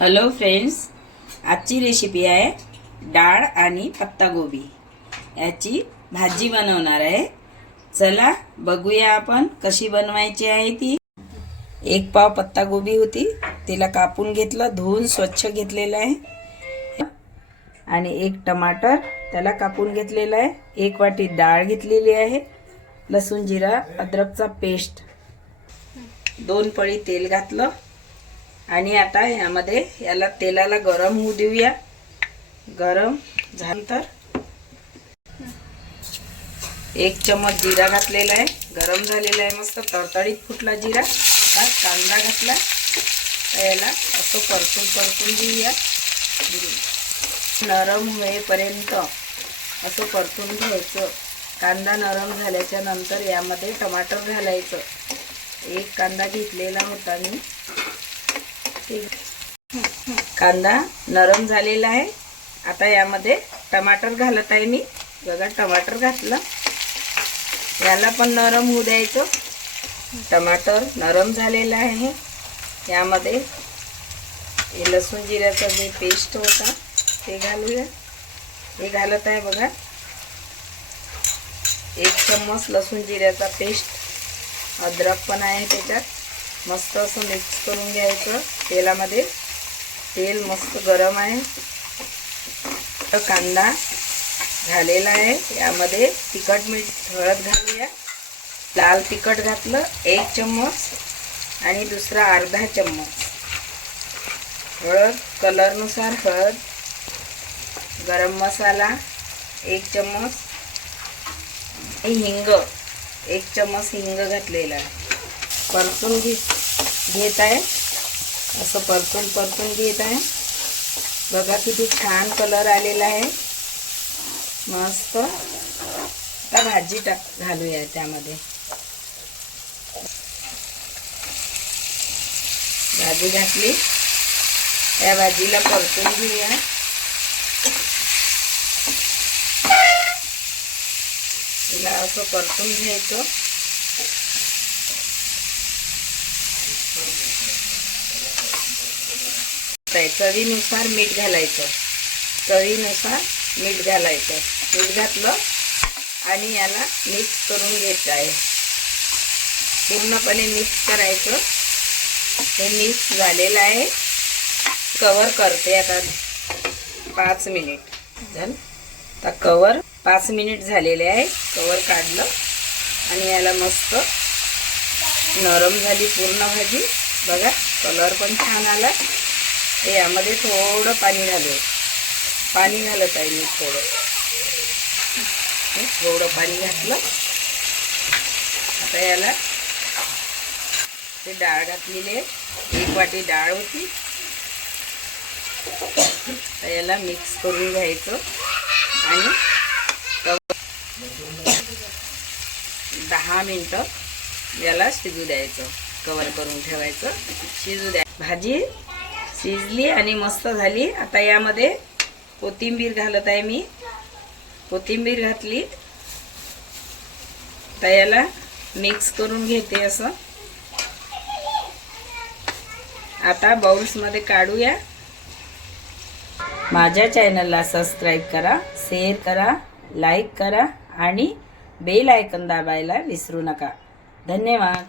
Hello friends, आजची recipe आहे डाळ आणि पत्तागोबी याची भाजी बनवणार आहे। चला बघूया आपण कशी बनवायची आहे ती। एक पाव पत्तागोबी होती, तिला कापून घेतलं, धुवून स्वच्छ घेतलेलं आहे। आणि एक टमाटर त्याला कापून घेतलेला आहे। एक वाटी डाळ घेतलेली आहे। लसूण जिरा अद्रकचा पेस्ट, 2 पळी तेल घातलं आणि आता यामध्ये याला तेलाला गरम होऊ देऊया। गरम झाल्यानंतर 1 चम्मच जिरा घातलेला आहे। गरम झालेला आहे, मस्त तडतडीत फुटला जिरा। आता कांदा घातला, याला असं परतून घेऊया। नरम होईपर्यंत असं परतून घ्यायचं। कांदा नरम झाल्याच्या नंतर यामध्ये टमाटर घालायचं। एक कांदा घेतलेला होता मी। कांदा नरम झालेला आहे। आता यामध्ये टमाटर घालत आहे मी। बघा, टमाटर घातलं, याला पण नरम होऊ द्यायचं। टमाटर नरम झालेला आहे। यामध्ये लसूण जिऱ्याचा जे पेस्ट होता ते घालूया। हे घालत आहे बघा, 1 चम्मच लसूण जिऱ्याचा पेस्ट। अद्रक पण आहे त्याच्यात। मस्त असं मिक्स करून घ्यायचं तेलामध्ये। तेल मस्त गरम आहे। कांदा झालेला आहे। यामध्ये तिखट मीठ हळद घालूया। लाल तिखट घातलं 1 चम्मच आणि दुसरा अर्धा चम्मच। हळद कलरनुसार हळद। गरम मसाला 1 चम्मच। हिंग 1 चम्मच हिंग घातलेला आहे। परतून घेत आहे, असं परतून घेत आहे। बघा किती छान कलर आलेला आहे, मस्त। आता भाजी घालूया त्यामध्ये। भाजी घातली, या भाजीला परतून घेऊया। तिला असं परतून घ्यायचं। चवीनुसार मीठ घालायचं। चवीनुसार मीठ घालायचं। मीठ घातलं आणि याला मिक्स करून घ्यायचं आहे। पूर्णपणे मिक्स करायचं। हे मिक्स झालेलं आहे। कवर करते आता 5 मिनिट झालं। आता कवर 5 मिनिट झालेले आहे। कवर काढलं आणि याला मस्त नरम झाली पूर्ण भाजी। बघा, कलर पण छान आला। यामध्ये थोडं पाणी घालूया। पाणी घालत आहे मी थोडं पाणी घातलं। आता याला ते डाळ घातलेली आहे, 1 वाटी डाळ होती। तर याला मिक्स करून घ्यायचं आणि 10 मिनिटं याला शिजू द्यायचं। कवर करून ठेवायचं, शिजू द्या। भाजी शिजली आणि मस्त झाली। आता यामध्ये कोथिंबीर घालत आहे मी। कोथिंबीर घातली, तर याला मिक्स करून घेते असं। आता बाउल्समध्ये काढूया। माझ्या चॅनलला सबस्क्राईब करा, शेअर करा, लाईक करा आणि बेल आयकॉन दाबायला विसरू नका। धन्यवाद।